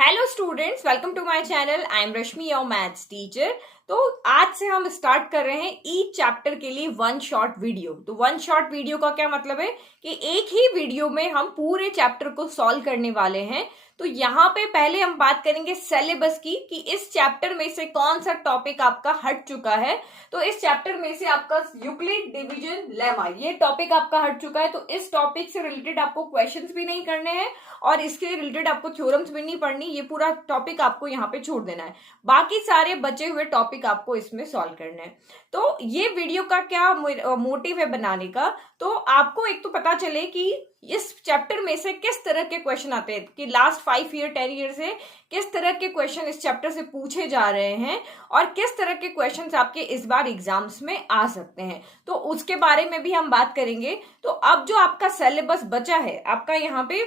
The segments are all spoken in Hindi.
Hello students, welcome to my channel. I am Rashmi, your maths teacher. तो आज से हम स्टार्ट कर रहे हैं ईच चैप्टर के लिए वन शॉट वीडियो। तो वन शॉट वीडियो का क्या मतलब है कि एक ही वीडियो में हम पूरे चैप्टर को सॉल्व करने वाले हैं। तो यहाँ पे पहले हम बात करेंगे सिलेबस की कि इस चैप्टर में से कौन सा टॉपिक आपका हट चुका है। तो इस चैप्टर में से आपका यूक्लिड डिवीजन लेमा ये टॉपिक आपका हट चुका है। तो इस टॉपिक से रिलेटेड आपको क्वेश्चंस भी नहीं करने हैं और इसके रिलेटेड आपको थ्योरम्स भी नहीं पढ़नी। ये पूरा टॉपिक आपको यहाँ पे छोड़ देना है, बाकी सारे बचे हुए टॉपिक आपको इसमें सॉल्व करने हैं। तो ये वीडियो का क्या मोटिव है बनाने का, तो आपको एक तो पता चले कि इस चैप्टर में से किस तरह के क्वेश्चन आते हैं कि लास्ट 5 ईयर 10 ईयर से किस तरह के क्वेश्चन इस चैप्टर से पूछे जा रहे हैं और किस तरह के क्वेश्चंस आपके इस बार एग्जाम्स में आ सकते हैं। तो उसके बारे में भी हम बात करेंगे। तो अब जो आपका सिलेबस बचा है, आपका यहाँ पे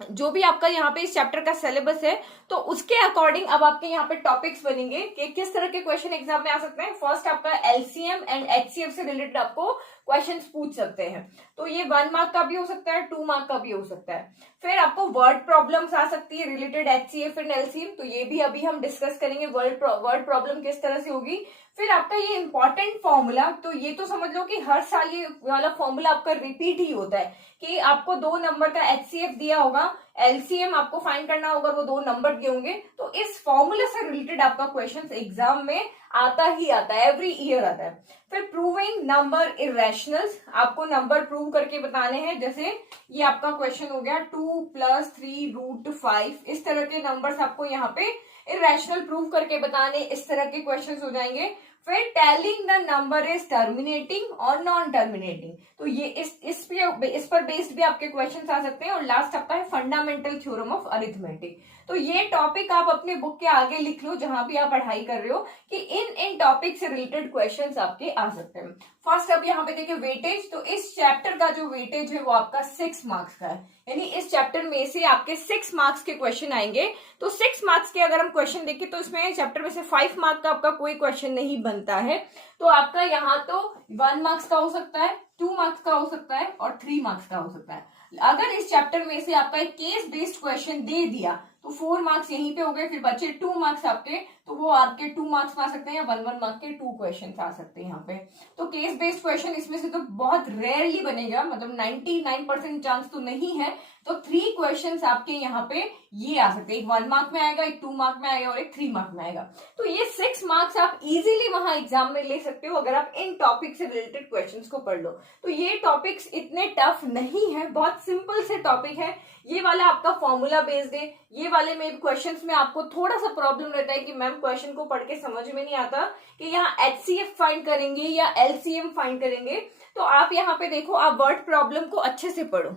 जो भी आपका यहाँ पे इस चैप्टर का सिलेबस है, तो उसके अकॉर्डिंग अब आपके यहाँ पे टॉपिक्स बनेंगे कि किस तरह के क्वेश्चन एग्जाम में आ सकते हैं। फर्स्ट आपका एलसीएम एंड एचसीएफ से रिलेटेड आपको क्वेश्चंस पूछ सकते हैं। तो ये 1 मार्क का भी हो सकता है, 2 मार्क का भी हो सकता है। फिर आपको वर्ड प्रॉब्लम्स आ सकती है रिलेटेड एचसीएफ एंड एलसीएम, तो ये भी अभी हम डिस्कस करेंगे वर्ड प्रॉब्लम किस तरह से होगी। फिर आपका ये इंपॉर्टेंट फॉर्मूला, तो ये तो समझ लो कि हर साल ये वाला फॉर्मूला आपका रिपीट ही होता है कि आपको 2 नंबर का एचसीएफ दिया होगा, एलसीएम आपको फाइंड करना होगा, वो 2 नंबर दिए होंगे। तो इस फॉर्मूले से रिलेटेड आपका क्वेश्चन एग्जाम में आता ही आता है, एवरी ईयर आता है। फिर प्रूविंग नंबर इरेशनल्स, आपको नंबर प्रूव करके बताने हैं। जैसे ये आपका क्वेश्चन हो गया 2 + 3√5, इस तरह के नंबर्स आपको यहाँ पे इरेशनल प्रूव करके बताने, इस तरह के क्वेश्चंस हो जाएंगे। फिर telling the number is terminating और नॉन टर्मिनेटिंग, तो ये इस पर बेस्ड भी आपके क्वेश्चंस आ सकते हैं। और लास्ट आपका है फंडामेंटल थ्योरम ऑफ अरिथमेटिक। तो ये टॉपिक आप अपने बुक के आगे लिख लो जहां भी आप पढ़ाई कर रहे हो कि इन टॉपिक से रिलेटेड क्वेश्चंस आपके आ सकते हैं। फर्स्ट अब यहाँ पे देखिए वेटेज, तो इस चैप्टर का जो वेटेज है वो आपका 6 मार्क्स का है, यानी इस चैप्टर में से आपके 6 मार्क्स के क्वेश्चन आएंगे। तो 6 मार्क्स के अगर हम क्वेश्चन देखें तो इसमें चैप्टर में से 5 मार्क का आपका कोई क्वेश्चन नहीं बनता है। तो आपका यहाँ तो 1 मार्क्स का हो सकता है, 2 मार्क्स का हो सकता है और 3 मार्क्स का हो सकता है। अगर इस चैप्टर में से आपका एक केस बेस्ड क्वेश्चन दे दिया तो 4 मार्क्स यहीं पे हो गए, फिर बचे 2 मार्क्स आपके, तो वो आपके 2 मार्क्स में आ सकते हैं या 1 मार्क के 2 क्वेश्चन आ सकते हैं यहाँ पे। तो केस बेस्ड क्वेश्चन इसमें से तो बहुत रेयरली बनेगा, मतलब 99% चांस तो नहीं है। तो 3 क्वेश्चंस आपके यहाँ पे ये आ सकते हैं, एक 1 मार्क में आएगा, एक 2 मार्क में आएगा और एक 3 मार्क में आएगा। तो ये 6 मार्क्स आप इजीली वहां एग्जाम में ले सकते हो अगर आप इन टॉपिक से रिलेटेड क्वेश्चंस को पढ़ लो। तो ये टॉपिक्स इतने टफ नहीं है, बहुत सिंपल से टॉपिक है। ये वाला आपका फॉर्मूला बेस्ड है, ये वाले में क्वेश्चंस में आपको थोड़ा सा प्रॉब्लम रहता है कि मैम क्वेश्चन को पढ़ के समझ में नहीं आता कि यहाँ एचसीएफ फाइंड करेंगे या एलसीएम फाइंड करेंगे। तो आप यहाँ पे देखो, आप वर्ड प्रॉब्लम को अच्छे से पढ़ो,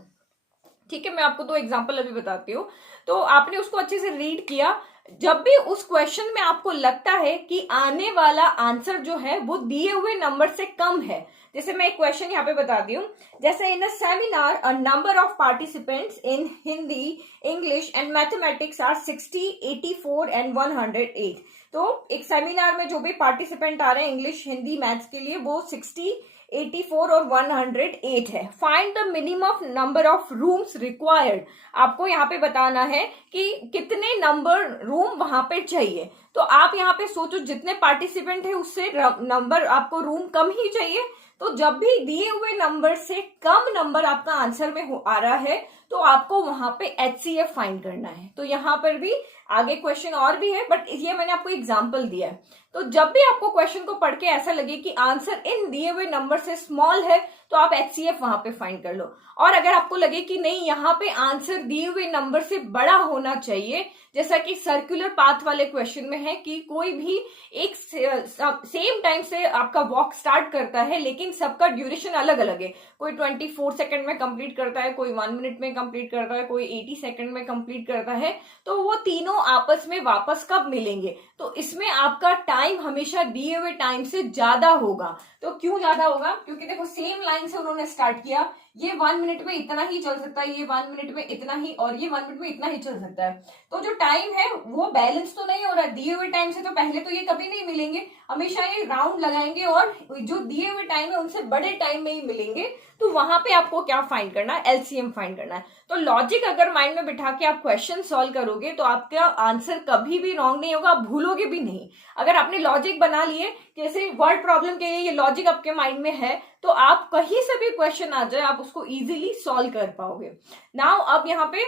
ठीक है। मैं आपको 2 एग्जांपल अभी बताती हूँ। तो आपने उसको अच्छे से रीड किया। जब भी उस क्वेश्चन में आपको लगता है कि आने वाला आंसर जो है वो दिए हुए नंबर से कम है, जैसे मैं एक क्वेश्चन यहाँ पे बताती हूँ। जैसे in a seminar a number of participants in Hindi, English and mathematics are 60, 84 and 108। तो एक सेमिनार में जो भी पार्टिसिपेंट आ रहे हैं इंग्लिश, हिंदी, मैथ्स के लिए, वो 60, 84 और 108 है। Find the minimum number of rooms required, आपको यहाँ पे बताना है कि कितने नंबर रूम वहां पे चाहिए। तो आप यहाँ पे सोचो, जितने पार्टिसिपेंट है उससे नंबर आपको रूम कम ही चाहिए। तो जब भी दिए हुए नंबर से कम नंबर आपका आंसर में आ रहा है तो आपको वहां पे एचसीएफ फाइंड करना है। तो यहाँ पर भी आगे क्वेश्चन और भी है, बट ये मैंने आपको एग्जांपल दिया है। तो जब भी आपको क्वेश्चन को पढ़ के ऐसा लगे कि आंसर इन दिए हुए नंबर से स्मॉल है तो आप एचसीएफ वहां पे फाइंड कर लो। और अगर आपको लगे कि नहीं, यहाँ पे आंसर दिए हुए नंबर से बड़ा होना चाहिए, जैसा कि सर्कुलर पाथ वाले क्वेश्चन में है कि कोई भी एक सेम टाइम से आपका वॉक स्टार्ट करता है लेकिन सबका ड्यूरेशन अलग अलग है, कोई 24 सेकंड में कंप्लीट करता है, कोई 1 मिनट में कंप्लीट करता है, कोई 80 सेकंड में कंप्लीट करता है। तो वो तीनों आपस में वापस कब मिलेंगे, तो इसमें आपका टाइम हमेशा दिए हुए टाइम से ज्यादा होगा। तो क्यों ज्यादा होगा, क्योंकि देखो सेम लाइन से उन्होंने स्टार्ट किया, ये 1 मिनट में इतना ही चल सकता है, ये 1 मिनट में इतना ही, और ये 1 मिनट में इतना ही चल सकता है। तो जो टाइम है वो बैलेंस तो नहीं हो रहा है, दिए हुए टाइम से तो पहले तो ये कभी नहीं मिलेंगे, हमेशा ये राउंड लगाएंगे और जो दिए हुए टाइम है उनसे बड़े टाइम में ही मिलेंगे। तो वहां पे आपको क्या फाइंड करना है, एलसीएम फाइंड करना है। तो लॉजिक अगर माइंड में बिठा के आप क्वेश्चन सॉल्व करोगे तो आपका आंसर कभी भी रॉन्ग नहीं होगा, आप भूलोगे भी नहीं। अगर आपने लॉजिक बना लिए, जैसे वर्ड प्रॉब्लम के लिए ये लॉजिक आपके माइंड में है, तो आप कहीं से भी क्वेश्चन आ जाए आप उसको इजीली सॉल्व कर पाओगे। नाउ अब यहाँ पे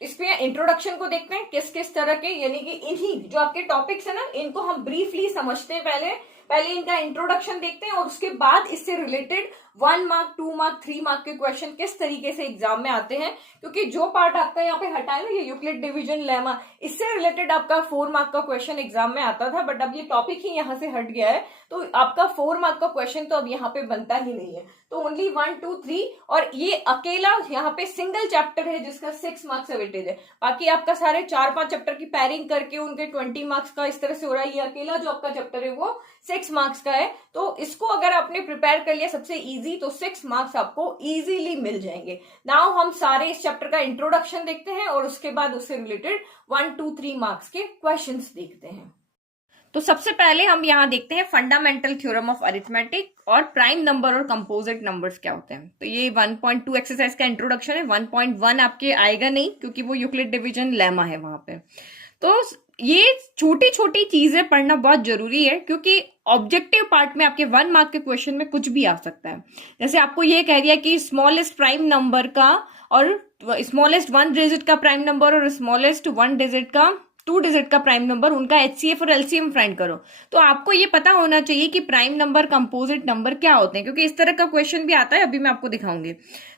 इसमें इंट्रोडक्शन को देखते हैं, किस किस तरह के, यानी कि इन्हीं जो आपके टॉपिक्स है ना, इनको हम ब्रीफली समझते हैं। पहले इनका इंट्रोडक्शन देखते हैं और उसके बाद इससे रिलेटेड 1 मार्क 2 मार्क 3 मार्क के क्वेश्चन किस तरीके से एग्जाम में आते हैं। क्योंकि जो पार्ट आपका यहाँ पे हटा है ना, ये यूक्लिड डिवीजन लेमा, इससे रिलेटेड आपका 4 मार्क का क्वेश्चन एग्जाम में आता था, बट अब ये टॉपिक ही यहाँ से हट गया है, तो आपका 4 मार्क का क्वेश्चन तो अब यहाँ पे बनता ही नहीं है। तो ओनली 1 2 3, और ये अकेला यहाँ पे सिंगल चैप्टर है जिसका 6 मार्क्स का वेटेज है। बाकी आपका सारे 4-5 चैप्टर की पैरिंग करके उनके 20 मार्क्स का इस तरह से हो रहा है। ये अकेला जो आपका चैप्टर है वो 6 मार्क्स का है। तो इसको अगर आपने प्रिपेयर कर लिया सबसे इजी, तो 6 मार्क्स आपको इजीली मिल जाएंगे। नाउ हम सारे इस चैप्टर का इंट्रोडक्शन देखते हैं और उसके बाद उससे रिलेटेड 1 2 3 मार्क्स के क्वेश्चंस देखते हैं। तो सबसे पहले हम यहाँ देखते हैं फंडामेंटल थ्योरम ऑफ अरिथमेटिक और प्राइम नंबर और कंपोजिट नंबर्स क्या होते हैं। तो ये 1.2 एक्सरसाइज का इंट्रोडक्शन है। 1.1 आपके आएगा नहीं क्योंकि वो यूक्लिड डिवीजन लेमा है वहां पे। तो ये छोटी छोटी चीजें पढ़ना बहुत जरूरी है, क्योंकि ऑब्जेक्टिव पार्ट में आपके 1 मार्क के क्वेश्चन में कुछ भी आ सकता है। जैसे आपको ये कह दिया कि स्मॉलेस्ट प्राइम नंबर का और स्मॉलेस्ट 1 डिजिट का प्राइम नंबर और स्मॉलेस्ट 1 डिजिट का 2 डिजिट का प्राइम नंबर, उनका एचसीएफ और एलसीएम फाइंड करो। तो आपको ये पता होना चाहिए कि प्राइम नंबर कंपोजिट नंबर क्या होते हैं, क्योंकि इस तरह का क्वेश्चन भी आता है, अभी मैं आपको दिखाऊंगी।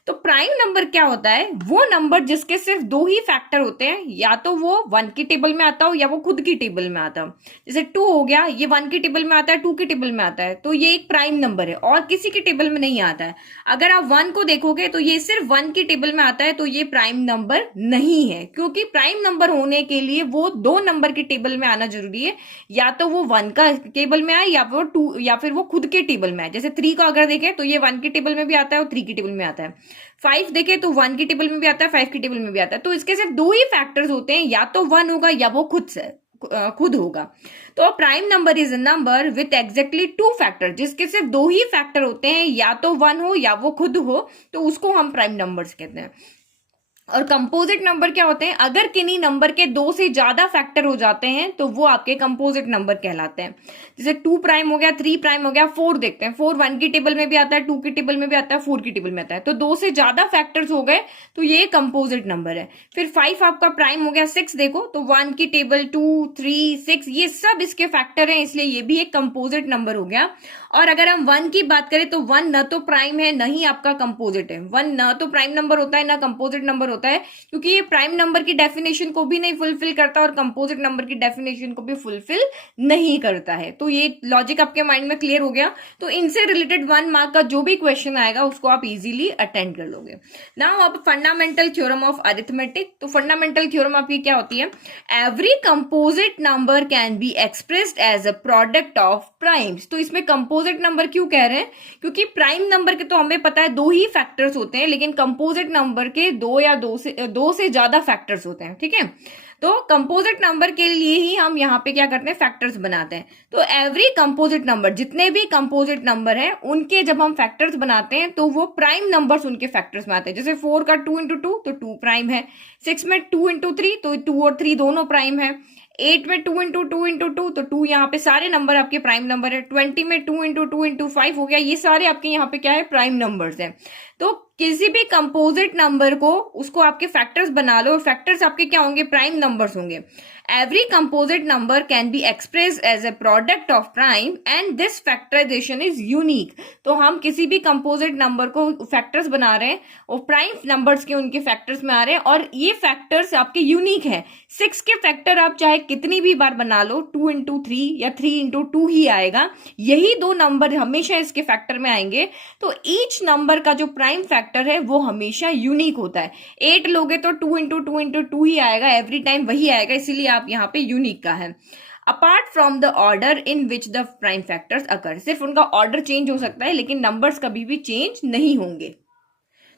तो प्राइम नंबर क्या होता है, वो नंबर जिसके सिर्फ 2 ही फैक्टर होते हैं, या तो वो 1 की टेबल में आता हो या वो खुद की टेबल में आता हो। जैसे 2 हो गया, ये 1 की टेबल में आता है, 2 की टेबल में आता है, तो ये एक प्राइम नंबर है और किसी की टेबल में नहीं आता है। अगर आप 1 को देखोगे तो ये सिर्फ 1 की टेबल में आता है, तो ये प्राइम नंबर नहीं है, क्योंकि प्राइम नंबर होने के लिए वो 2 नंबर की टेबल में आना जरूरी है, या तो वो 1 का टेबल में आए या वो 2 या फिर वो खुद के टेबल में आए। जैसे 3 को अगर देखें तो ये 1 की टेबल में भी आता है और 3 की टेबल में आता है। 5 देखें तो 1 की टेबल में भी आता है, 5 की टेबल में भी आता है। तो इसके सिर्फ 2 ही फैक्टर्स होते हैं, या तो 1 होगा या वो खुद होगा। तो prime number is a number with exactly 2 factor, जिसके सिर्फ 2 ही फैक्टर होते हैं, या तो 1 हो या वो खुद हो, तो उसको हम प्राइम नंबर्स कहते हैं। और कंपोजिट नंबर क्या होते हैं, अगर किन्हीं नंबर के 2 से ज्यादा फैक्टर हो जाते हैं तो वो आपके कंपोजिट नंबर कहलाते हैं। जैसे 2 प्राइम हो गया, 3 प्राइम हो गया, 4 देखते हैं। 4 1 की टेबल में भी आता है, 2 की टेबल में भी आता है, 4 की टेबल में आता है। तो 2 से ज्यादा फैक्टर्स हो गए तो ये कंपोजिट नंबर है। फिर 5 आपका प्राइम हो गया। 6 देखो तो 1 की टेबल, 2 3 6 ये सब इसके फैक्टर हैं, इसलिए ये भी एक कंपोजिट नंबर हो गया। और अगर हम 1 की बात करें तो 1 न तो प्राइम है न ही आपका कंपोजिट है। 1 न तो प्राइम नंबर होता है ना कंपोजिट नंबर होता है, क्योंकि ये प्राइम नंबर की डेफिनेशन को भी नहीं फुलफिल करता और कंपोजिट नंबर की डेफिनेशन को भी फुलफिल नहीं करता है। तो ये लॉजिक आपके माइंड में क्लियर हो गया। तो इनसे रिलेटेड 1 मार्क का जो भी क्वेश्चन आएगा उसको आप इजीली अटेंड कर लोगे। नाउ अब फंडामेंटल थ्योरम ऑफ अरिथमेटिक। तो फंडामेंटल थ्योरम आपकी क्या होती है, every composite number can be expressed as a product of primes. तो इसमें कंपोजिट नंबर क्यों कह रहे हैं, क्योंकि प्राइम नंबर के तो हमें पता है 2 ही फैक्टर्स होते हैं, लेकिन कंपोजिट नंबर के 2 या 2 से ज्यादा फैक्टर्स होते हैं। ठीक है, तो कंपोजिट नंबर के लिए ही हम यहाँ पे क्या करते हैं, फैक्टर्स बनाते हैं। तो एवरी कंपोजिट नंबर, जितने भी कंपोजिट नंबर हैं उनके जब हम फैक्टर्स बनाते हैं तो वो प्राइम नंबर्स उनके फैक्टर्स में आते हैं। जैसे 4 का 2 इंटू 2 तो 2 प्राइम है। 6 में 2 इंटू 3 तो 2 और 3 दोनों प्राइम है। 8 में 2 इंटू 2 इंटू 2 तो 2 यहाँ पे सारे नंबर आपके प्राइम नंबर है। 20 में 2 इंटू 2 इंटू 5 हो गया, ये सारे आपके यहाँ पे क्या है, प्राइम नंबर्स हैं। तो किसी भी कंपोजिट नंबर को उसको आपके फैक्टर्स बना लो और फैक्टर्स आपके क्या होंगे, प्राइम नंबर्स होंगे। Every composite number can be expressed as a product of prime and this factorisation is unique. तो हम किसी भी कंपोजिट नंबर को फैक्टर्स बना रहे हैं और प्राइम नंबर्स के उनके फैक्टर्स में आ रहे हैं, और ये फैक्टर्स आपके यूनिक है। 6 के फैक्टर आप चाहे कितनी भी बार बना लो, 2 इंटू 3 या 3 इंटू 2 ही आएगा, यही 2 नंबर हमेशा इसके फैक्टर में आएंगे। तो ईच नंबर का जो प्राइम फैक्टर है वो हमेशा यूनिक होता है। 8 लोगे तो 2 इंटू 2 इंटू 2 ही आएगा, एवरी टाइम वही आएगा, इसीलिए आप यहाँ पे यूनिक का है। Apart from the order in which the prime factors occur. सिर्फ उनका ऑर्डर चेंज हो सकता है लेकिन नंबर्स कभी भी चेंज नहीं होंगे।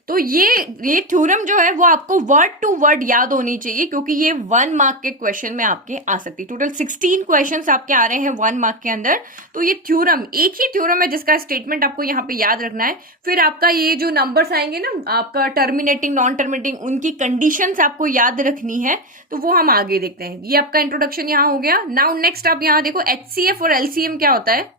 तो ये थ्योरम जो है वो आपको वर्ड टू वर्ड याद होनी चाहिए, क्योंकि ये 1 मार्क के क्वेश्चन में आपके आ सकती है। टोटल 16 क्वेश्चंस आपके आ रहे हैं 1 मार्क के अंदर। तो ये थ्योरम एक ही थ्योरम है जिसका स्टेटमेंट आपको यहाँ पे याद रखना है। फिर आपका ये जो नंबर्स आएंगे ना, आपका टर्मिनेटिंग नॉन टर्मिनेटिंग, उनकी कंडीशंस आपको याद रखनी है। तो वो हम आगे देखते हैं। ये आपका इंट्रोडक्शन यहाँ हो गया। नाउ नेक्स्ट आप यहाँ देखो HCF और LCM क्या होता है।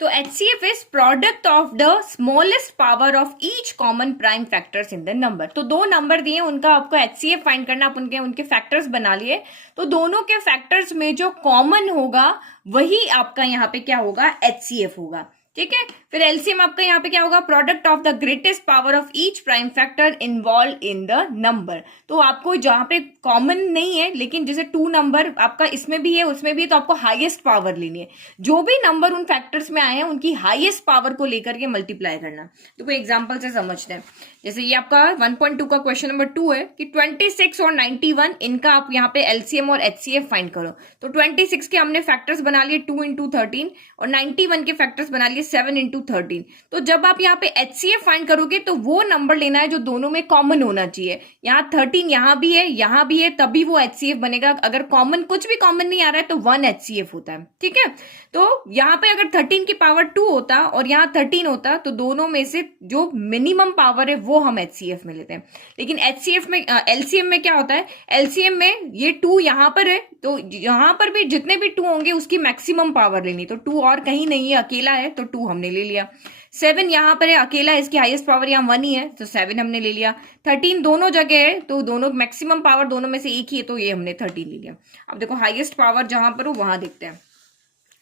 तो HCF is product of the smallest power of each common prime factors in the number. तो 2 नंबर दिए, उनका आपको HCF फाइंड करना, आप उनके फैक्टर्स बना लिए। तो दोनों के फैक्टर्स में जो कॉमन होगा वही आपका यहाँ पे क्या होगा, HCF होगा। ठीक है। फिर LCM आपका यहाँ पे क्या होगा, product of the greatest power of each prime factor involve in the number. तो आपको जहां पे कॉमन नहीं है, लेकिन जैसे 2 नंबर आपका इसमें भी है उसमें भी है, तो आपको हाईएस्ट पावर लेनी है। जो भी नंबर उन फैक्टर्स में आए हैं उनकी हाईएस्ट पावर को लेकर के मल्टीप्लाई करना। तो कोई एग्जाम्पल से समझते हैं। जैसे ये आपका 1.2 का क्वेश्चन नंबर 2 है कि 26 और 91 इनका आप यहाँ पे LCM और HCF फाइंड करो। तो 26 के हमने फैक्टर्स बना लिए 2 into 13 और 91 के फैक्टर्स बना लिए 7 into 13। तो जब आप यहाँ पे HCF फाइंड करोगे तो वो नंबर लेना है जो दोनों में कॉमन होना चाहिए। यहाँ 13 यहाँ भी है, तभी वो HCF बनेगा। अगर कॉमन कुछ भी कॉमन नहीं आ रहा है तो 1 HCF होता है। ठीक है। तो यहाँ पे अगर 13 की पावर 2 होता और यहाँ 13 होता तो दोनों में से जो मिनिमम पावर है वो हम HCF में लेते हैं। लेकिन HCF में LCM में क्या होता है, LCM में ये 2 यहाँ पर है तो यहाँ पर भी जितने भी 2 होंगे उसकी मैक्सिमम पावर लेनी। तो 2 और कहीं नहीं है, अकेला है तो 2 हमने ले लिया। 7 यहाँ पर है, अकेला है, इसकी हाईएस्ट पावर यहाँ 1 ही है तो 7 हमने ले लिया। 13 दोनों जगह है तो दोनों मैक्सिमम पावर दोनों में से एक ही है तो ये हमने 13 ले लिया। अब देखो हाईएस्ट पावर जहां पर हो वहां देखते हैं।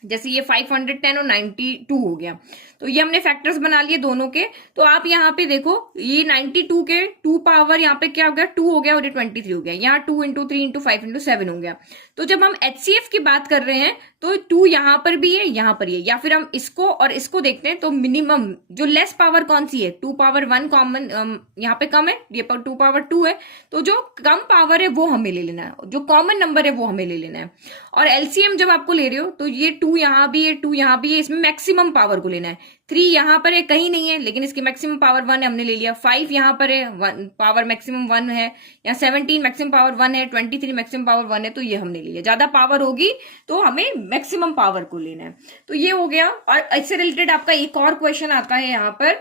जैसे ये 510 और 92 हो गया। तो ये हमने फैक्टर्स बना लिए दोनों के। तो आप यहाँ पे देखो ये 92 के 2 पावर यहाँ पे क्या हो गया, 2 हो गया और ये 23 हो गया। यहाँ 2 into 3 into 5 into 7 हो गया। तो जब हम HCF की बात कर रहे हैं तो 2 यहाँ पर भी है, यहाँ पर है, या फिर हम इसको और इसको देखते हैं तो मिनिमम जो लेस पावर कौन सी है, 2 पावर 1 कॉमन यहाँ पे कम है, ये 2 पावर 2 है। तो जो कम पावर है वो हमें ले लेना है, जो कॉमन नंबर है वो हमें ले लेना है। और LCM जब आपको ले रहे हो तो ये 2 यहाँ भी है, 2 यहाँ भी है, इसमें मैक्सिमम पावर को लेना है। 3 यहाँ पर है, कहीं नहीं है लेकिन इसकी मैक्सिमम पावर 1 है, हमने ले लिया। 5 यहाँ पर है, पावर मैक्सिमम 1 है। यहाँ 17 मैक्सिमम पावर 1 है, 23 मैक्सिमम पावर 1 है, तो ये हमने ले लिया। ज्यादा पावर होगी तो हमें मैक्सिमम पावर को लेना है। तो ये हो गया। और इससे रिलेटेड आपका एक और क्वेश्चन आता है यहाँ पर।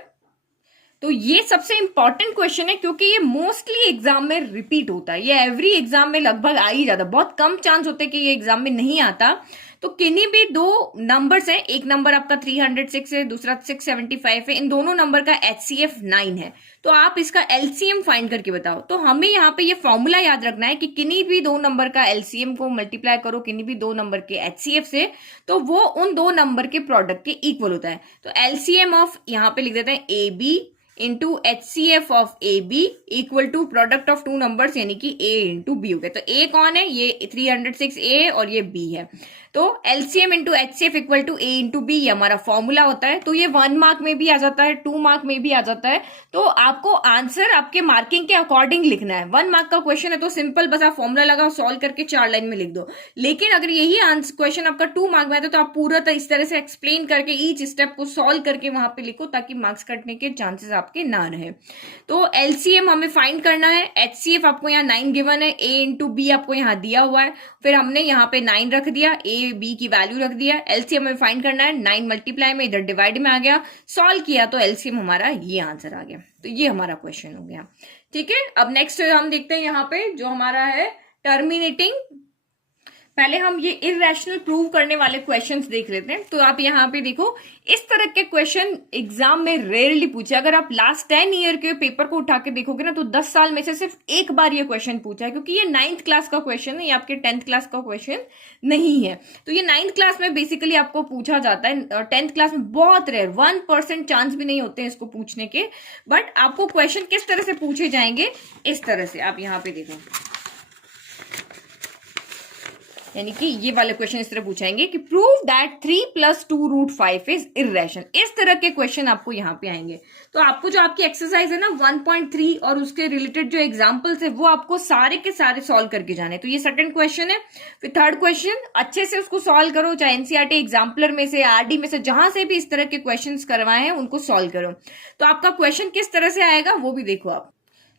तो ये सबसे इंपॉर्टेंट क्वेश्चन है क्योंकि ये मोस्टली एग्जाम में रिपीट होता है। ये एवरी एग्जाम में लगभग आ ही जाता है, बहुत कम चांस होते हैं कि ये एग्जाम में नहीं आता। तो किन्हीं भी 2 नंबर्स हैं, एक नंबर आपका 306 है, दूसरा 675 है, इन दोनों नंबर का HCF 9 है। तो आप इसका LCM फाइंड करके बताओ। तो हमें यहाँ पे ये फॉर्मूला याद रखना है कि किन्हीं भी 2 नंबर का LCM को मल्टीप्लाई करो किन्हीं भी 2 नंबर के HCF से, तो वो उन 2 नंबर के प्रोडक्ट के इक्वल होता है। तो LCM ऑफ यहाँ पे लिख देते हैं AB into HCF of AB equal to product of 2 numbers यानी कि A इंटू B हो गया। तो A कौन है, ये 306A और ये B है। तो LCM into HCF equal to A into B ये हमारा फॉर्मूला होता है। तो ये 1 मार्क में भी आ जाता है, 2 मार्क में भी आ जाता है। तो आपको आंसर आपके मार्किंग के अकॉर्डिंग लिखना है। 1 मार्क का क्वेश्चन है तो सिंपल बस आप फॉर्मूला लगाओ, सॉल्व करके 4 लाइन में लिख दो। लेकिन अगर यही आंसर क्वेश्चन आपका 2 मार्क में आता है तो आप पूरा इस तरह से एक्सप्लेन करके ईच स्टेप को सॉल्व करके वहां पे लिखो ताकि मार्क्स कटने के चांसेस आपके ना रहे। तो LCM हमें फाइंड करना है। HCF आपको यहाँ 9 गिवन है, A इंटू B आपको यहाँ दिया हुआ है, फिर हमने यहाँ पे 9 रख दिया, A B की वैल्यू रख दिया। LCM हमें फाइंड करना है, 9 मल्टीप्लाई में इधर डिवाइड में आ गया, सॉल्व किया तो LCM हमारा ये आंसर आ गया। तो ये हमारा क्वेश्चन हो गया। ठीक है। अब नेक्स्ट हम देखते हैं यहाँ पे जो हमारा है टर्मिनेटिंग। पहले हम ये इररेशनल प्रूव करने वाले क्वेश्चंस देख लेते हैं। तो आप यहाँ पे देखो इस तरह के क्वेश्चन एग्जाम में रेयरली पूछे। अगर आप लास्ट 10 ईयर के पेपर को उठा के देखोगे ना तो 10 साल में से सिर्फ एक बार ये क्वेश्चन पूछा है, क्योंकि ये 9th क्लास का क्वेश्चन है, ये आपके 10th क्लास का क्वेश्चन नहीं है। तो ये 9th क्लास में बेसिकली आपको पूछा जाता है, 10th क्लास में बहुत रेयर 1% चांस भी नहीं होते हैं इसको पूछने के। बट आपको क्वेश्चन किस तरह से पूछे जाएंगे, इस तरह से आप यहाँ पे देखो। यानी कि ये वाले क्वेश्चन इस तरह पूछाएंगे कि प्रूव दैट 3 + 2√5 इज इर्रेशनल। इस तरह के क्वेश्चन आपको यहाँ पे आएंगे। तो आपको जो आपकी एक्सरसाइज है ना 1.3 और उसके रिलेटेड जो एग्जाम्पल्स है वो आपको सारे के सारे सॉल्व करके जाने। तो ये सेकंड क्वेश्चन है। फिर थर्ड क्वेश्चन अच्छे से उसको सॉल्व करो, चाहे एनसीईआरटी एग्जाम्पलर में से, आरडी में से, जहां से भी इस तरह के क्वेश्चन करवाए हैं उनको सॉल्व करो। तो आपका क्वेश्चन किस तरह से आएगा वो भी देखो आप।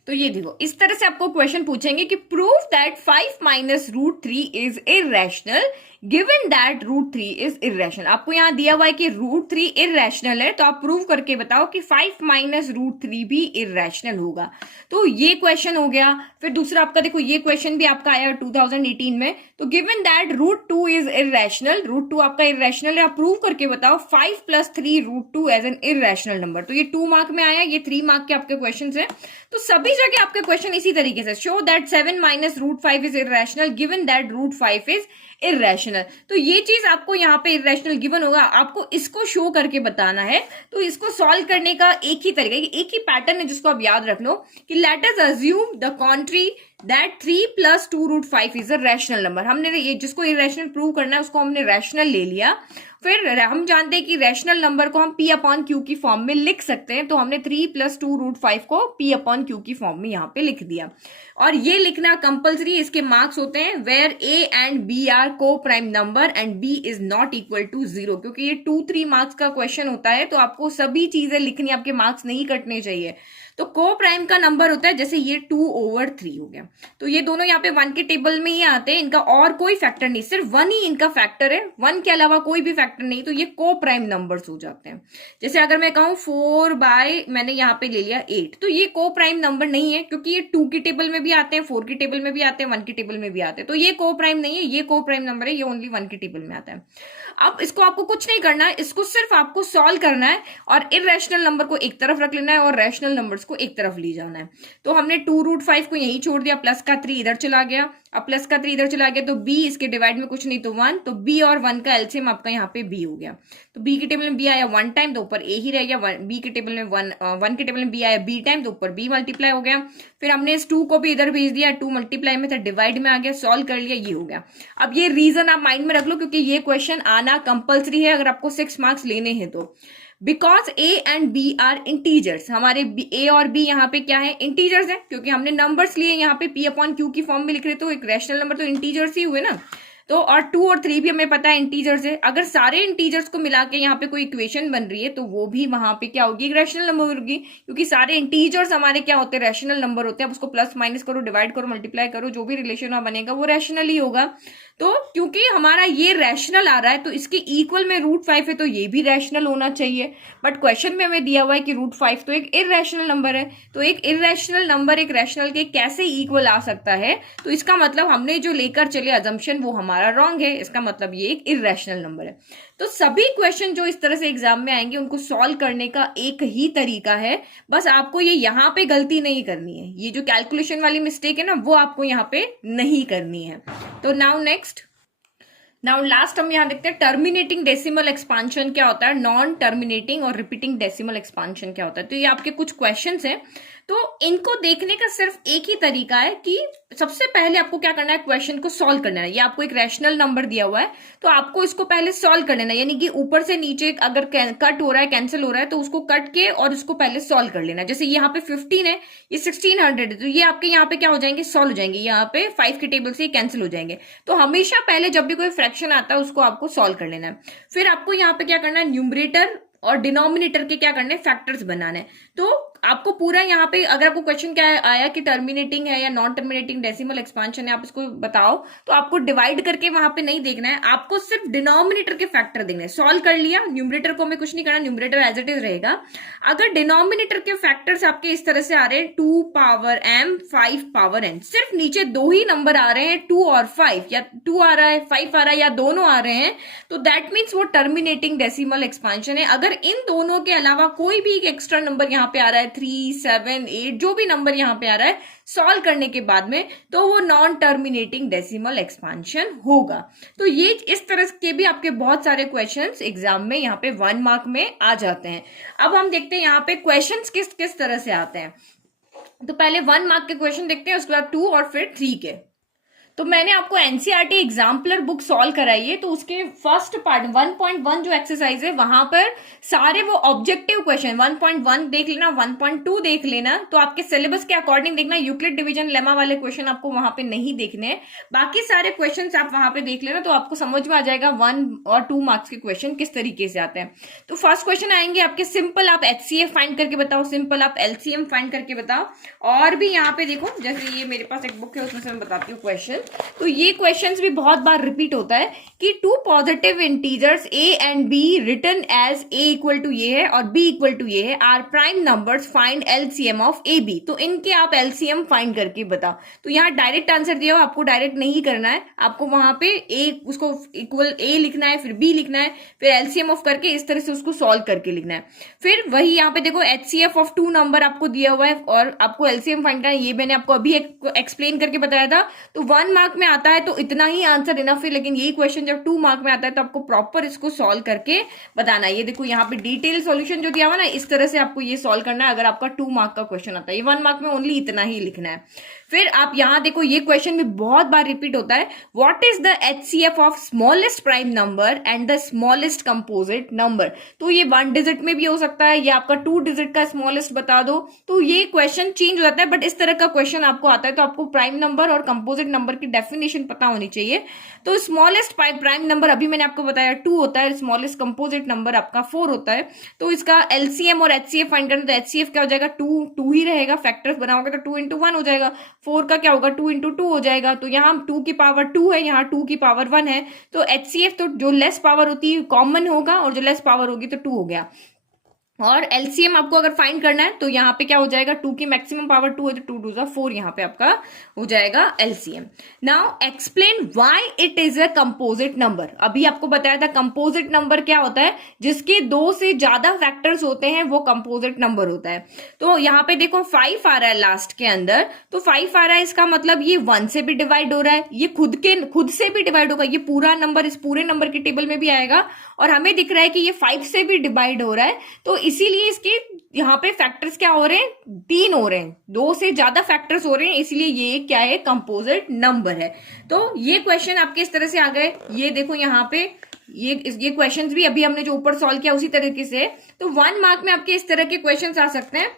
तो ये देखो, इस तरह से आपको क्वेश्चन पूछेंगे कि prove that 5 - √3 is irrational given that √3 is irrational. आपको यहां दिया हुआ है कि √3 इर्रेशनल है, तो आप प्रूव करके बताओ कि 5 - √3 भी इर्रेशनल होगा। तो ये क्वेश्चन हो गया। फिर दूसरा आपका देखो, ये क्वेश्चन भी आपका आया 2018 में। तो गिवन दैट √2 इज इर्रेशनल, √2 आपका इर्रेशनल है, आप प्रूव करके बताओ 5 + 3 √2 एज एन इर्रेशनल नंबर। तो ये 2 मार्क में आया, ये 3 मार्क के आपके क्वेश्चन है। तो सभी जगह आपके क्वेश्चन इसी तरीके से, show that 7 - √5 is irrational given that √5 is irrational. तो ये चीज आपको यहाँ पे इर्रेशनल गिवन होगा, आपको इसको शो करके बताना है। तो इसको सॉल्व करने का एक ही तरीका, एक ही पैटर्न है जिसको आप याद रख लो कि let us assume the contrary that 3 + 2√5 is a rational number. हमने ये जिसको इर्रेशनल प्रूव करना है उसको हमने रैशनल ले लिया। फिर हम जानते हैं कि रैशनल नंबर को हम P/Q की फॉर्म में लिख सकते हैं, तो हमने 3 + 2√5 को P/Q की फॉर्म में यहाँ पे लिख दिया। और ये लिखना कंपलसरी, इसके मार्क्स होते हैं where A and B are co prime number and B is not equal to 0। क्योंकि ये 2-3 मार्क्स का क्वेश्चन होता है, तो आपको सभी चीजें लिखनी, आपके मार्क्स नहीं कटने चाहिए। तो को प्राइम का नंबर होता है, जैसे ये 2/3 हो गया, तो ये दोनों यहाँ पे 1 के टेबल में ही आते हैं, इनका और कोई फैक्टर नहीं, सिर्फ 1 ही इनका फैक्टर है, 1 के अलावा कोई भी फैक्टर नहीं। तो ये को प्राइम नंबर्स हो जाते हैं। जैसे अगर मैं कहूं 4 मैंने यहाँ पे ले लिया 8, तो ये को प्राइम नंबर नहीं है, क्योंकि ये 2 की टेबल में भी आते हैं, 4 की टेबल में भी आते हैं, 1 की टेबल में भी आते हैं। तो ये को प्राइम नहीं है, ये को प्राइम नंबर है, ये ओनली 1 की टेबल में आता है। अब इसको आपको कुछ नहीं करना है, इसको सिर्फ आपको सॉल्व करना है और इर्रेशनल नंबर को एक तरफ रख लेना है और रैशनल नंबर्स को एक तरफ ले जाना है। तो हमने 2√5 को यहीं छोड़ दिया, प्लस का 3 इधर चला गया। अब प्लस का 3 इधर चला गया तो b, इसके डिवाइड में कुछ नहीं तो 1, तो b और 1 का एलसीएम आपका यहाँ पे b हो गया। तो b की टेबल में b आया 1 टाइम, तो ऊपर a ही रह गया। b की टेबल में 1 की टेबल में b आया b टाइम, तो ऊपर b मल्टीप्लाई हो गया। फिर हमने इस 2 को भी इधर भेज दिया, 2 मल्टीप्लाई में था, डिवाइड में आ गया, सॉल्व कर लिया, ये हो गया। अब ये रीजन आप माइंड में रख लो, क्योंकि ये क्वेश्चन आना कंपल्सरी है अगर आपको 6 मार्क्स लेने हैं तो। Because A and B are integers, हमारे A और B यहाँ पे क्या है, इंटीजर्स है, क्योंकि हमने नंबर्स लिए यहाँ पे P/Q की फॉर्म में लिख रहे, तो एक रैशनल नंबर तो इंटीजर्स ही हुए ना। तो और 2 और 3 भी हमें पता है इंटीजर्स है। अगर सारे इंटीजर्स को मिला के यहाँ पे कोई इक्वेशन बन रही है तो वो भी वहां पे क्या होगी, रैशनल नंबर होगी, क्योंकि सारे इंटीजर्स हमारे क्या होते हैं, रैशनल नंबर होते हैं। अब उसको प्लस माइनस करो, डिवाइड करो, मल्टीप्लाई करो, जो भी रिलेशन वहां बनेगा वो रैशनल ही होगा। तो क्योंकि हमारा ये रैशनल आ रहा है तो इसके इक्वल में √5 है, तो ये भी रैशनल होना चाहिए। बट क्वेश्चन में हमें दिया हुआ है कि √5 तो एक इर्रेशनल नंबर है। तो एक इर्रेशनल नंबर एक रैशनल के कैसे इक्वल आ सकता है, तो इसका मतलब हमने जो लेकर चले अजम्पशन वो हमारा रॉन्ग है, इसका मतलब ये एक इर्रेशनल नंबर है। तो सभी क्वेश्चन जो इस तरह से एग्जाम में आएंगे उनको सॉल्व करने का एक ही तरीका है, बस आपको ये यहाँ पे गलती नहीं करनी है, ये जो कैलकुलेशन वाली मिस्टेक है ना वो आपको यहाँ पे नहीं करनी है। तो नाउ लास्ट हम यहाँ देखते हैं टर्मिनेटिंग डेसिमल एक्सपांशन क्या होता है, नॉन टर्मिनेटिंग और रिपीटिंग डेसिमल एक्सपांशन क्या होता है। तो ये आपके कुछ क्वेश्चंस हैं, तो इनको देखने का सिर्फ एक ही तरीका है कि सबसे पहले आपको क्या करना है, क्वेश्चन को सॉल्व करना है। ये आपको एक रैशनल नंबर दिया हुआ है, तो आपको इसको पहले सॉल्व कर लेना है, यानी कि ऊपर से नीचे अगर कट हो रहा है, कैंसिल हो रहा है, तो उसको कट के और उसको पहले सॉल्व कर लेना है। जैसे यहाँ पे 15 है, ये 1600 है, तो ये आपके यहाँ पे क्या हो जाएंगे, सॉल्व हो जाएंगे। यहाँ पे 5 के टेबल से कैंसिल हो जाएंगे। तो हमेशा पहले जब भी कोई फ्रैक्शन आता है उसको आपको सॉल्व कर लेना है। फिर आपको यहाँ पे क्या करना है, न्यूमरेटर और डिनोमिनेटर के क्या करने, फैक्टर्स बनाने हैं। तो आपको पूरा यहाँ पे अगर आपको क्वेश्चन क्या आया कि टर्मिनेटिंग है या नॉन टर्मिनेटिंग डेसिमल एक्सपांशन है, आप इसको बताओ, तो आपको डिवाइड करके वहां पे नहीं देखना है, आपको सिर्फ डिनोमिनेटर के फैक्टर देखने हैं। सॉल्व कर लिया, न्यूमरेटर को हमें कुछ नहीं करना, न्यूमरेटर एज इट इज रहेगा। अगर डिनोमिनेटर के फैक्टर्स आपके इस तरह से आ रहे हैं 2 पावर m 5 पावर n, सिर्फ नीचे 2 ही नंबर आ रहे हैं 2 और 5, या 2 आ रहा है 5 आ रहा है या दोनों आ रहे हैं, तो दैट मीन्स वो टर्मिनेटिंग डेसिमल एक्सपांशन है। अगर इन दोनों के अलावा कोई भी एक एक्स्ट्रा नंबर यहाँ पे आ रहा है 3, 7, 8, जो भी नंबर यहाँ पे आ रहा है सॉल्व करने के बाद में, तो वो नॉन टर्मिनेटिंग डेसिमल एक्सपांशन होगा। तो ये इस तरह के भी आपके बहुत सारे क्वेश्चंस एग्जाम में यहाँ पे 1 मार्क में आ जाते हैं। अब हम देखते हैं यहाँ पे क्वेश्चंस किस किस तरह से आते हैं। तो पहले 1 मार्क के क्वेश्चन देखते हैं, उसके बाद 2 और फिर 3 के। तो मैंने आपको एनसीईआरटी एग्जाम्पलर बुक सॉल्व कराई है, तो उसके फर्स्ट पार्ट 1.1 जो एक्सरसाइज है वहां पर सारे वो ऑब्जेक्टिव क्वेश्चन 1.1 देख लेना, 1.2 देख लेना, तो आपके सिलेबस के अकॉर्डिंग देखना, यूक्लिड डिवीजन लेमा वाले क्वेश्चन आपको वहां पे नहीं देखने हैं, बाकी सारे क्वेश्चन आप वहां पे देख लेना, तो आपको समझ में आ जाएगा 1 और 2 मार्क्स के क्वेश्चन किस तरीके से आते हैं। तो फर्स्ट क्वेश्चन आएंगे आपके सिंपल आप एचसीएफ फाइंड करके बताओ, सिंपल आप एलसीएम फाइंड करके बताओ, और भी यहाँ पे देखो जैसे ये मेरे पास एक बुक है उसमें से मैं बताती हूँ क्वेश्चन। तो ये क्वेश्चंस भी बहुत बार रिपीट होता है कि two positive integers a and b written as a equal to ये है और b इक्वल टू ये है are prime numbers, find LCM of A B. तो इनके आप एलसीएम फाइंड करके बताओ। तो यहाँ डायरेक्ट आंसर दिया हो, आपको डायरेक्ट नहीं करना है, आपको वहां पे a उसको इक्वल a लिखना है, फिर b लिखना है, फिर एलसीएम ऑफ करके इस तरह से उसको सॉल्व करके लिखना है। फिर वही यहाँ पे देखो एचसीएफ ऑफ 2 नंबर आपको दिया हुआ है और आपको एलसीएम फाइंड करना है, ये मैंने आपको अभी एक्सप्लेन करके बताया था। तो 1 मार्क में आता है तो इतना ही आंसर इनफ है, लेकिन यही क्वेश्चन जब 2 मार्क में आता है तो आपको प्रॉपर इसको सॉल्व करके बताना है। ये देखो यहाँ पे डिटेल सॉल्यूशन जो दिया हुआ ना, इस तरह से आपको ये सॉल्व करना है अगर आपका 2 मार्क का क्वेश्चन आता है। ये 1 मार्क में ओनली इतना ही लिखना है। फिर आप यहाँ देखो ये क्वेश्चन भी बहुत बार रिपीट होता है, what is the HCF of smallest prime number and the smallest composite number. तो ये 1 डिजिट में भी हो सकता है, या आपका 2 डिजिट का स्मॉलेस्ट बता दो, तो ये क्वेश्चन चेंज हो जाता है। बट इस तरह का क्वेश्चन आपको आता है तो आपको प्राइम नंबर और कंपोजिट नंबर की डेफिनेशन पता होनी चाहिए। तो स्मॉलेस्ट प्राइम नंबर अभी मैंने आपको बताया 2 होता है, स्मॉलेस्ट कंपोजिट नंबर आपका 4 होता है। तो इसका एलसीएम और एचसीएफ फाइंड करना, तो एचसीएफ क्या हो जाएगा 2 ही रहेगा, फैक्टर्स बनाओगे तो 2 into 1 हो जाएगा, 4 का क्या होगा 2 into 2 हो जाएगा। तो यहाँ 2 की पावर 2 है, यहाँ 2 की पावर 1 है, तो एचसीएफ तो जो लेस पावर होती है कॉमन होगा और जो लेस पावर होगी तो 2 हो गया। और एलसीएम आपको अगर फाइंड करना है तो यहाँ पे क्या हो जाएगा 2 की मैक्सिमम पावर 2 है तो 2 2 4 यहाँ पे आपका हो जाएगा LCM. Now explain why it is a composite number. अभी आपको बताया था कंपोजिट नंबर क्या होता है, जिसके 2 से ज्यादा फैक्टर्स होते हैं वो कंपोजिट नंबर होता है। तो यहाँ पे देखो 5 आ रहा है लास्ट के अंदर, तो 5 आ रहा है, इसका मतलब ये 1 से भी डिवाइड हो रहा है, ये खुद से भी डिवाइड होगा, ये पूरा नंबर इस पूरे नंबर की टेबल में भी आएगा, और हमें दिख रहा है कि ये 5 से भी डिवाइड हो रहा है। तो इसीलिए इसके यहाँ पे फैक्टर्स क्या हो रहे हैं 3 हो रहे हैं, 2 से ज्यादा फैक्टर्स हो रहे हैं, इसलिए ये क्या है कंपोजिट नंबर है। तो ये क्वेश्चन आपके इस तरह से आ गए। ये देखो यहाँ पे ये क्वेश्चंस भी अभी हमने जो ऊपर सॉल्व किया उसी तरीके से। तो 1 मार्क में आपके इस तरह के क्वेश्चंस आ सकते हैं।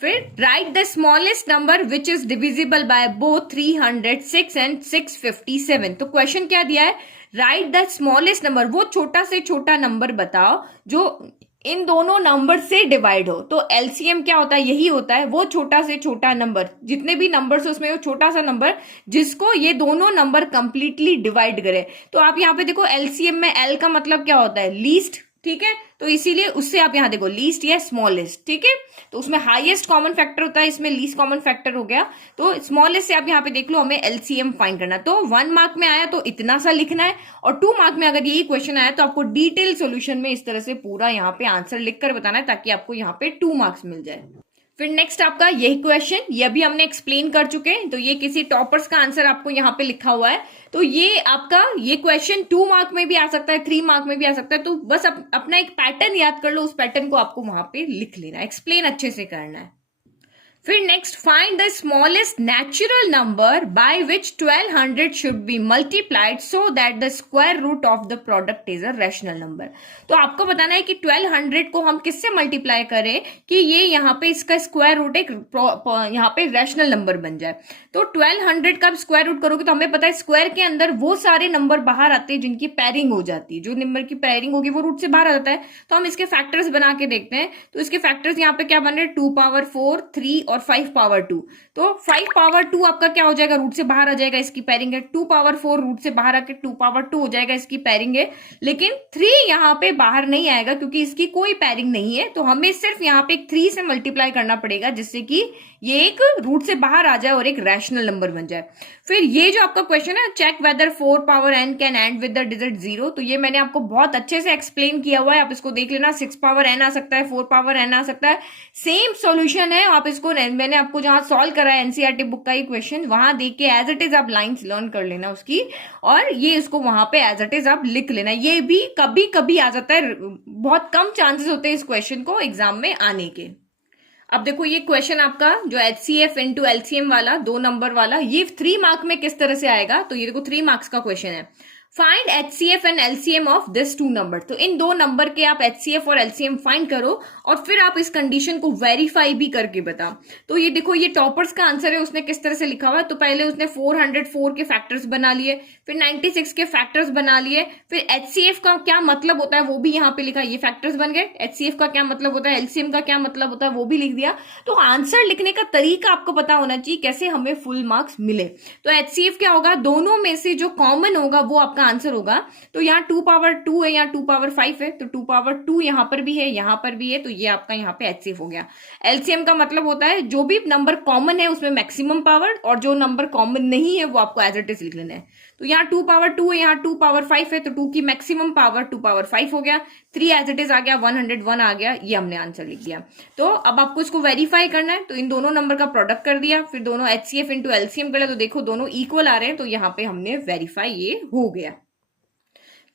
फिर right the smallest number which is divisible by both 306 and 657। तो क्वेश्चन क्या दिया है, राइट द स्मॉलेस्ट नंबर, वो छोटा से छोटा नंबर बताओ जो इन दोनों नंबर से डिवाइड हो। तो एलसीएम क्या होता है, यही होता है वो छोटा से छोटा नंबर, जितने भी नंबर्स है उसमें वो छोटा सा नंबर जिसको ये दोनों नंबर कंप्लीटली डिवाइड करे। तो आप यहाँ पे देखो एलसीएम में एल का मतलब क्या होता है लीस्ट, ठीक है, तो इसीलिए उससे आप यहां देखो लीस्ट या स्मॉलेस्ट, ठीक है, तो उसमें हाईएस्ट कॉमन फैक्टर होता है, इसमें लीस्ट कॉमन फैक्टर हो गया। तो स्मॉलेस्ट से आप यहां पे देख लो हमें एलसीएम फाइंड करना। तो 1 मार्क में आया तो इतना सा लिखना है, और 2 मार्क में अगर यही क्वेश्चन आया तो आपको डिटेल सोल्यूशन में इस तरह से पूरा यहाँ पे आंसर लिखकर बताना है, ताकि आपको यहाँ पे 2 मार्क्स मिल जाए। फिर नेक्स्ट आपका यही क्वेश्चन, ये अभी हमने एक्सप्लेन कर चुके हैं, तो ये किसी टॉपर्स का आंसर आपको यहाँ पे लिखा हुआ है। तो ये आपका ये क्वेश्चन 2 मार्क में भी आ सकता है, 3 मार्क में भी आ सकता है। तो बस अपना एक पैटर्न याद कर लो, उस पैटर्न को आपको वहां पे लिख लेना, एक्सप्लेन अच्छे से करना है। फिर next find the smallest natural number by which 1200 should be multiplied so that the square root of the product is a rational number. तो आपको बताना है कि 1200 को हम किससे मल्टीप्लाई करें कि ये यहाँ पे इसका स्क्वायर रूट एक यहाँ पे रैशनल नंबर बन जाए। तो 1200 का स्क्वायर रूट करोगे तो हमें पता है स्क्वायर के अंदर वो सारे नंबर बाहर आते हैं जिनकी पेयरिंग हो जाती है, जो नंबर की पेयरिंग होगी वो रूट से बाहर आ जाता है। तो हम इसके फैक्टर्स बना के देखते हैं। तो इसके फैक्टर्स यहाँ पे क्या बन रहे हैं 2 पावर 4, 3 और 5 पावर 2। तो 5 पावर 2 आपका क्या हो जाएगा रूट से बाहर आ जाएगा, इसकी पेयरिंग है। 2 पावर 4 रूट से बाहर आके 2 पावर 2 हो जाएगा, इसकी पेयरिंग है। लेकिन 3 यहाँ पे बाहर नहीं आएगा क्योंकि इसकी कोई पेयरिंग नहीं है। तो हमें सिर्फ यहाँ पे 3 से मल्टीप्लाई करना पड़ेगा जिससे कि ये एक रूट से बाहर आ जाए और एक रैशनल नंबर बन जाए। फिर ये जो आपका क्वेश्चन है check whether 4 power n can end with the digit 0, तो ये मैंने आपको बहुत अच्छे से एक्सप्लेन किया हुआ है, आप इसको देख लेना। 6 पावर n आ सकता है, 4 पावर n आ सकता है, सेम सॉल्यूशन है। आप इसको मैंने आपको जहां सॉल्व करा है एनसीईआरटी बुक का ये क्वेश्चन, वहां देख के एज इट इज आप लाइंस लर्न कर लेना उसकी, और ये इसको वहां पे एज इट इज आप लिख लेना। ये भी कभी कभी आ जाता है, बहुत कम चांसेस होते हैं इस क्वेश्चन को एग्जाम में आने के। अब देखो ये क्वेश्चन आपका जो HCF इंटू LCM वाला 2 नंबर वाला, ये 3 मार्क में किस तरह से आएगा, तो ये देखो 3 मार्क्स का क्वेश्चन है। Find HCF and LCM of this 2 number. तो इन 2 नंबर के आप HCF और LCM फाइंड करो और फिर आप इस कंडीशन को वेरीफाई भी करके बताओ। तो ये देखो ये टॉपर्स का आंसर है, उसने किस तरह से लिखा हुआ है, तो पहले उसने 404 के फैक्टर्स बना लिए, फिर 96 के फैक्टर्स बना लिए, फिर HCF का क्या मतलब होता है वो भी यहाँ पे लिखा, ये फैक्टर्स बन गए, HCF का क्या मतलब होता है, LCM का क्या मतलब होता है वो भी लिख दिया। तो आंसर लिखने का तरीका आपको पता होना चाहिए कैसे हमें फुल मार्क्स मिले। तो HCF क्या होगा, दोनों में से जो कॉमन होगा वो आपका आंसर होगा। तो यहाँ 2 पावर 2 है, यहाँ 2 पावर 5 है, तो 2 पावर 2 यहां पर भी है, यहां पर भी है, तो ये आपका यहाँ पे HCF हो गया। LCM का मतलब होता है जो भी नंबर कॉमन है उसमें मैक्सिमम पावर, और जो नंबर कॉमन नहीं है वो आपको एज इट इज लिख लेना है। तो यहाँ 2 पावर 2 है, यहाँ 2 पावर 5 है, तो 2 की मैक्सिमम पावर 2 पावर 5 हो गया, 3 एज इट इज आ गया, 101 आ गया, ये हमने आंसर लिख दिया। तो अब आपको इसको वेरीफाई करना है, तो इन दोनों नंबर का प्रोडक्ट कर दिया, फिर दोनों HCF इंटू LCM कर लिया, तो देखो दोनों इक्वल आ रहे हैं, तो यहाँ पे हमने वेरीफाई ये हो गया।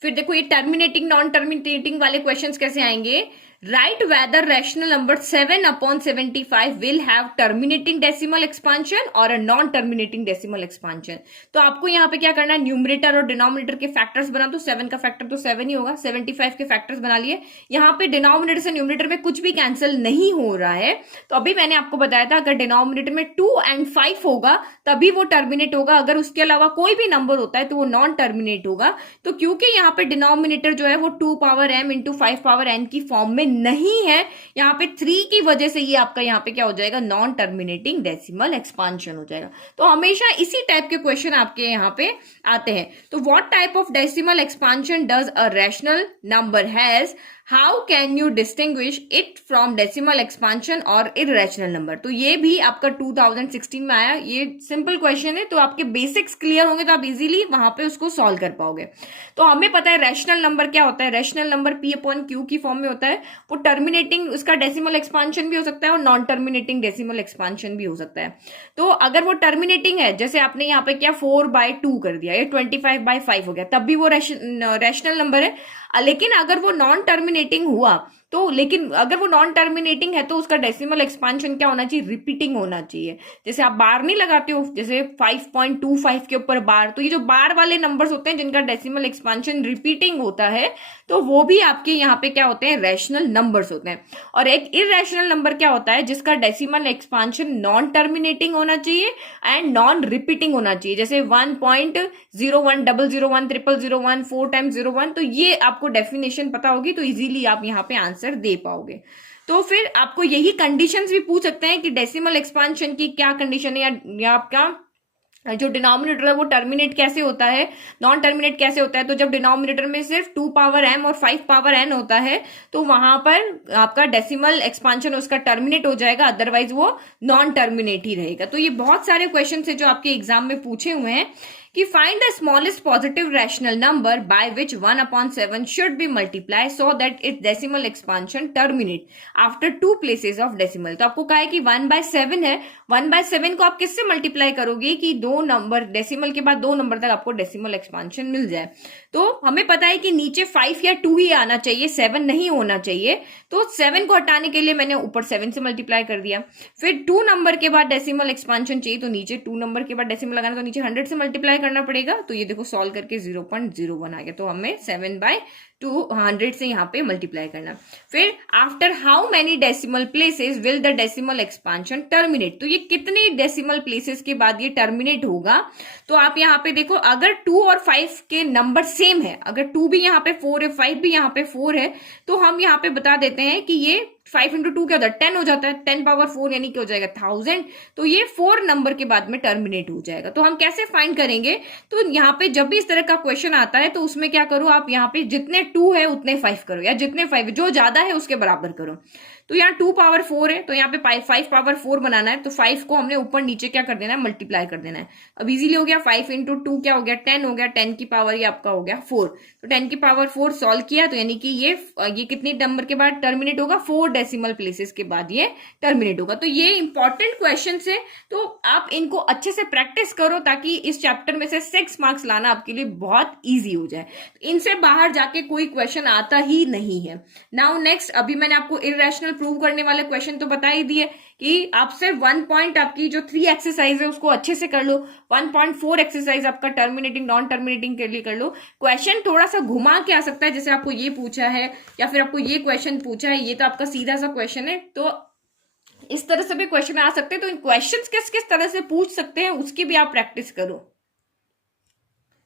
फिर देखो ये टर्मिनेटिंग नॉन टर्मिनेटिंग वाले क्वेश्चंस कैसे आएंगे। Right whether rational number 7/75 will have terminating decimal expansion और a non terminating decimal expansion. तो आपको यहाँ पे क्या करना है, न्यूमरेटर और डिनोमिनेटर के फैक्टर्स बना, तो 7 का फैक्टर तो 7 ही होगा, 75 के फैक्टर्स बना लिए। यहाँ पे डिनोमिनेटर से न्यूमरेटर में कुछ भी कैंसिल नहीं हो रहा है, तो अभी मैंने आपको बताया था अगर डिनोमिनेटर में 2 और 5 होगा तभी वो टर्मिनेट होगा, अगर उसके अलावा कोई भी नंबर होता है तो वो नॉन टर्मिनेट होगा। तो क्योंकि यहाँ पे डिनोमिनेटर जो है वो 2 power m into 5 power n की फॉर्म में नहीं है, यहाँ पे 3 की वजह से ये आपका यहाँ पे क्या हो जाएगा, नॉन टर्मिनेटिंग डेसिमल एक्सपांशन हो जाएगा। तो हमेशा इसी टाइप के क्वेश्चन आपके यहाँ पे आते हैं। तो what type of decimal expansion does a rational number has, how can you distinguish it from decimal expansion और इररेशनल नंबर। तो ये भी आपका 2016 में आया, ये सिंपल क्वेश्चन है, तो आपके बेसिक्स क्लियर होंगे तो आप इजीली वहां पे उसको सॉल्व कर पाओगे। तो हमें पता है रैशनल नंबर क्या होता है, रैशनल नंबर P/Q की फॉर्म में होता है, वो टर्मिनेटिंग उसका डेसिमल एक्सपांशन भी हो सकता है और नॉन टर्मिनेटिंग डेसिमल एक्सपांशन भी हो सकता है। तो अगर वो टर्मिनेटिंग है, जैसे आपने यहाँ पे क्या 4/2 कर दिया, ये 25/5 हो गया, तब भी वो रैशनल नंबर है। लेकिन अगर वो नॉन टर्मिनेटिंग हुआ तो, लेकिन अगर वो नॉन टर्मिनेटिंग है तो उसका डेसिमल एक्सपांशन क्या होना चाहिए, रिपीटिंग होना चाहिए। जैसे आप बार नहीं लगाते हो, जैसे 5.25 के ऊपर बार, तो ये जो बार वाले नंबर्स होते हैं जिनका डेसिमल एक्सपांशन रिपीटिंग होता है, तो वो भी आपके यहाँ पे क्या होते हैं, रैशनल नंबर्स होते हैं। और एक इररेशनल नंबर क्या होता है, जिसका डेसिमल एक्सपांशन नॉन टर्मिनेटिंग होना चाहिए एंड नॉन रिपीटिंग होना चाहिए, जैसे 1.01 001 0001 4 टाइम्स 01। तो ये आपको डेफिनेशन पता होगी तो इजीली आप यहाँ पे आंसर दे पाओगे। तो फिर आपको यही कंडीशंस भी पूछ सकते हैं कि डेसिमल एक्सपांशन की क्या कंडीशन है, या आपका जो डिनोमिनेटर है वो टर्मिनेट कैसे होता है, नॉन टर्मिनेट कैसे होता है। तो जब डिनोमिनेटर में सिर्फ 2 पावर m और 5 पावर n होता है तो वहां पर आपका डेसिमल एक्सपांशन उसका टर्मिनेट हो जाएगा, अदरवाइज वो नॉन टर्मिनेट ही रहेगा। तो ये बहुत सारे क्वेश्चन है जो आपके एग्जाम में पूछे हुए हैं कि find the smallest positive rational number by which 1/7 should be multiply so that it's decimal expansion terminate after 2 places of decimal. तो आपको कहा है कि 1/7 है, 1/7 को आप किससे मल्टीप्लाई करोगे कि 2 नंबर डेसिमल के बाद 2 नंबर तक आपको डेसिमल एक्सपांशन मिल जाए। तो हमें पता है कि नीचे 5 या 2 ही आना चाहिए, 7 नहीं होना चाहिए। तो 7 को हटाने के लिए मैंने ऊपर 7 से मल्टीप्लाई कर दिया। फिर 2 नंबर के बाद डेसिमल एक्सपांशन चाहिए, तो नीचे 2 नंबर के बाद डेसिमल लगाना, तो नीचे 100 से मल्टीप्लाई करना पड़ेगा। तो ये देखो सॉल्व करके 0.01 आ गया, तो हमें 7/200 से यहाँ पे मल्टीप्लाई करना। फिर after how many decimal places will the decimal expansion terminate. तो ये कितने डेसिमल प्लेसेस के बाद ये टर्मिनेट होगा। तो आप यहाँ पे देखो, अगर 2 और 5 के नंबर सेम है, अगर 2 भी यहाँ पे 4 है, 5 भी यहाँ पे 4 है, तो हम यहाँ पे बता देते हैं कि ये 5 into 2 क्या होता है, 10 हो जाता है, 10 पावर 4 यानी क्या हो जाएगा 1000। तो ये 4 नंबर के बाद में टर्मिनेट हो जाएगा। तो हम कैसे फाइंड करेंगे, तो यहाँ पे जब भी इस तरह का क्वेश्चन आता है तो उसमें क्या करो, आप यहाँ पे जितने 2 है उतने 5 करो, या जितने 5 जो ज्यादा है उसके बराबर करो। तो यहाँ 2 पावर 4 है, तो यहाँ पे 5 पावर 4 बनाना है, तो 5 को हमने ऊपर नीचे क्या कर देना है, मल्टीप्लाई कर देना है। अब इजीली हो गया, 5 into 2 क्या हो गया 10 हो गया, 10 की पावर ये आपका हो गया 4। तो 10 की पावर 4 सॉल्व किया, तो यानी कि ये कितने नंबर के बाद टर्मिनेट होगा, 4 डेसिमल प्लेसेस के बाद ये टर्मिनेट होगा। तो ये इंपॉर्टेंट क्वेश्चन है, तो आप इनको अच्छे से प्रैक्टिस करो ताकि इस चैप्टर में से 6 मार्क्स लाना आपके लिए बहुत ईजी हो जाए। इनसे बाहर जाके कोई क्वेश्चन आता ही नहीं है। नाउ नेक्स्ट, अभी मैंने आपको इररेशनल में प्रूव करने वाले क्वेश्चन तो बता ही दिए कि आप सिर्फ 1 पॉइंट आपकी जो 3 एक्सरसाइज है उसको अच्छे से कर लो, 1.4 एक्सरसाइज आपका टर्मिनेटिंग नॉन टर्मिनेटिंग के लिए कर लो। क्वेश्चन थोड़ा सा घुमा के आ सकता है, जैसे आपको ये पूछा है या फिर आपको ये क्वेश्चन पूछा है, ये तो आपका सीधा सा क्वेश्चन है, तो इस तरह से भी क्वेश्चन आ सकते हैं। तो इन क्वेश्चंस किस किस तरह से पूछ सकते हैं उसकी भी आप प्रैक्टिस करो।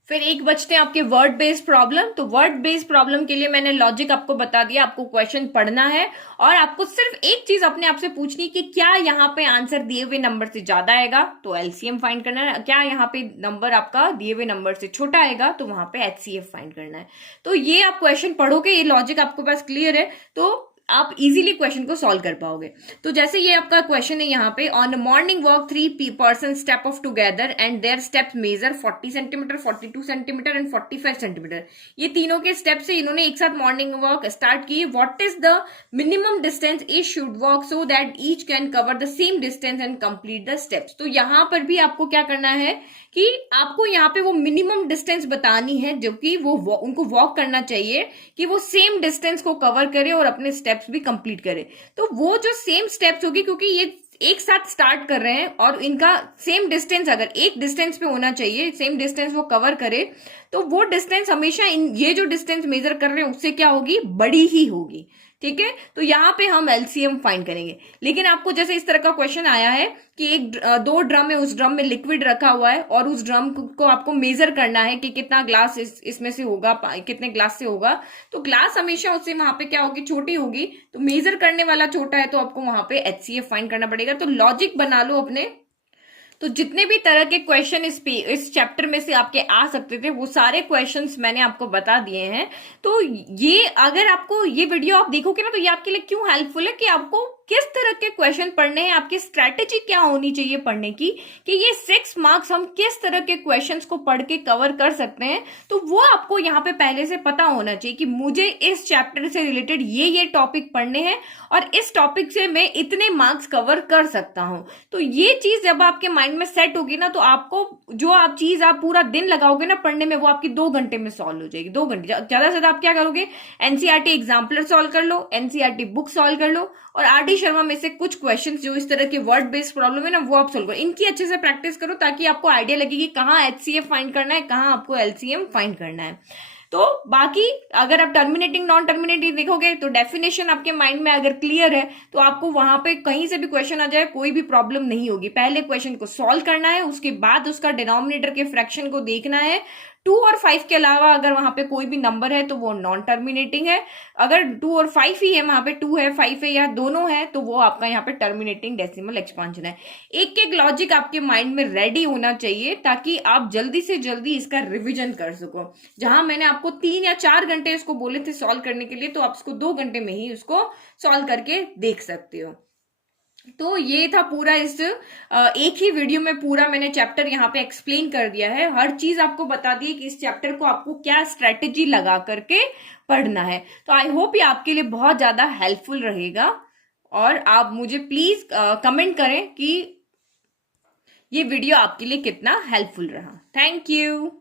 फिर एक बचते हैं आपके वर्ड बेस्ड प्रॉब्लम। तो वर्ड बेस्ड प्रॉब्लम के लिए मैंने लॉजिक आपको बता दिया, आपको क्वेश्चन पढ़ना है और आपको सिर्फ एक चीज अपने आप से पूछनी है कि क्या यहाँ पे आंसर दिए हुए नंबर से ज्यादा आएगा तो एलसीएम फाइंड करना है, क्या यहाँ पे नंबर आपका दिए हुए नंबर से छोटा आएगा तो वहां पे एचसीएफ फाइंड करना है। तो ये आप क्वेश्चन पढ़ोगे, ये लॉजिक आपके पास क्लियर है तो आप इजीली क्वेश्चन को सॉल्व कर पाओगे। तो जैसे ये आपका क्वेश्चन है यहाँ पे, on morning walk 3 person step off together and their steps measure 40 centimetre, 42 centimetre and 45 centimetre. ये तीनों के स्टेप से इन्होंने एक साथ मॉर्निंग वॉक स्टार्ट की। What is the minimum distance each should walk so that each can cover the same distance and complete the steps. तो यहाँ पर भी आपको क्या करना है कि आपको यहाँ पे वो मिनिमम डिस्टेंस बतानी है जो कि वो उनको वॉक करना चाहिए कि वो सेम डिस्टेंस को कवर करे और अपने स्टेप्स भी कंप्लीट करे। तो वो जो सेम स्टेप्स होगी, क्योंकि ये एक साथ स्टार्ट कर रहे हैं और इनका सेम डिस्टेंस अगर एक डिस्टेंस पे होना चाहिए, सेम डिस्टेंस वो कवर करे, तो वो डिस्टेंस हमेशा ये जो डिस्टेंस मेजर कर रहे हैं उससे क्या होगी, बड़ी ही होगी। ठीक है, तो यहाँ पे हम एलसीएम फाइंड करेंगे। लेकिन आपको जैसे इस तरह का क्वेश्चन आया है कि दो ड्रम है, उस ड्रम में लिक्विड रखा हुआ है और उस ड्रम को आपको मेजर करना है कि कितना ग्लास इसमें से होगा, कितने ग्लास से होगा। तो ग्लास हमेशा उससे वहां पे क्या होगी, छोटी होगी। तो मेजर करने वाला छोटा है तो आपको वहां पे एचसीएफ फाइंड करना पड़ेगा। तो लॉजिक बना लो अपने। तो जितने भी तरह के क्वेश्चन इस चैप्टर में से आपके आ सकते थे वो सारे क्वेश्चंस मैंने आपको बता दिए हैं। तो ये अगर आपको ये वीडियो आप देखोगे ना तो ये आपके लिए क्यों हेल्पफुल है कि आपको किस तरह के क्वेश्चन पढ़ने हैं, आपकी स्ट्रैटेजी क्या होनी चाहिए पढ़ने की, कि ये 6 मार्क्स हम किस तरह के क्वेश्चंस को पढ़ के कवर कर सकते हैं। तो वो आपको यहाँ पे पहले से पता होना चाहिए कि मुझे इस चैप्टर से रिलेटेड ये टॉपिक पढ़ने हैं और इस टॉपिक से मैं इतने मार्क्स कवर कर सकता हूं। तो ये चीज जब आपके माइंड में सेट होगी ना तो आपको जो आप चीज आप पूरा दिन लगाओगे ना पढ़ने में वो आपकी 2 घंटे में सॉल्व हो जाएगी। 2 घंटे ज्यादा से ज्यादा आप क्या करोगे, एनसीईआरटी एग्जाम्पलर सॉल्व कर लो, एनसीईआरटी बुक सॉल्व कर लो और आरडी शर्मा में से कुछ क्वेश्चंस जो इस तरह के वर्ड बेस्ड प्रॉब्लम है ना वो आप सोल्व करो। इनकी अच्छे से प्रैक्टिस करो ताकि आपको आइडिया लगे कि कहाँ एचसीएफ फाइंड करना है, कहाँ आपको एलसीएम फाइंड करना है। तो बाकी अगर आप टर्मिनेटिंग नॉन टर्मिनेटिंग देखोगे तो डेफिनेशन आपके माइंड में अगर क्लियर है तो आपको वहां पे कहीं से भी क्वेश्चन आ जाए कोई भी प्रॉब्लम नहीं होगी। पहले क्वेश्चन को सॉल्व करना है, उसके बाद उसका डिनोमिनेटर के फ्रैक्शन को देखना है। 2 और 5 के अलावा अगर वहां पे कोई भी नंबर है तो वो नॉन टर्मिनेटिंग है। अगर 2 और 5 ही है, वहां पे 2 है 5 है या दोनों है तो वो आपका यहाँ पे टर्मिनेटिंग डेसिमल एक्सपांशन है। एक एक लॉजिक आपके माइंड में रेडी होना चाहिए ताकि आप जल्दी से जल्दी इसका रिविजन कर सको। जहां मैंने आपको 3 या 4 घंटे इसको बोले थे सॉल्व करने के लिए, तो आप इसको 2 घंटे में ही उसको सॉल्व करके देख सकते हो। तो ये था पूरा इस एक ही वीडियो में पूरा मैंने चैप्टर यहाँ पे एक्सप्लेन कर दिया है। हर चीज आपको बता दी कि इस चैप्टर को आपको क्या स्ट्रेटेजी लगा करके पढ़ना है। तो आई होप ये आपके लिए बहुत ज्यादा हेल्पफुल रहेगा और आप मुझे प्लीज कमेंट करें कि ये वीडियो आपके लिए कितना हेल्पफुल रहा। Thank you.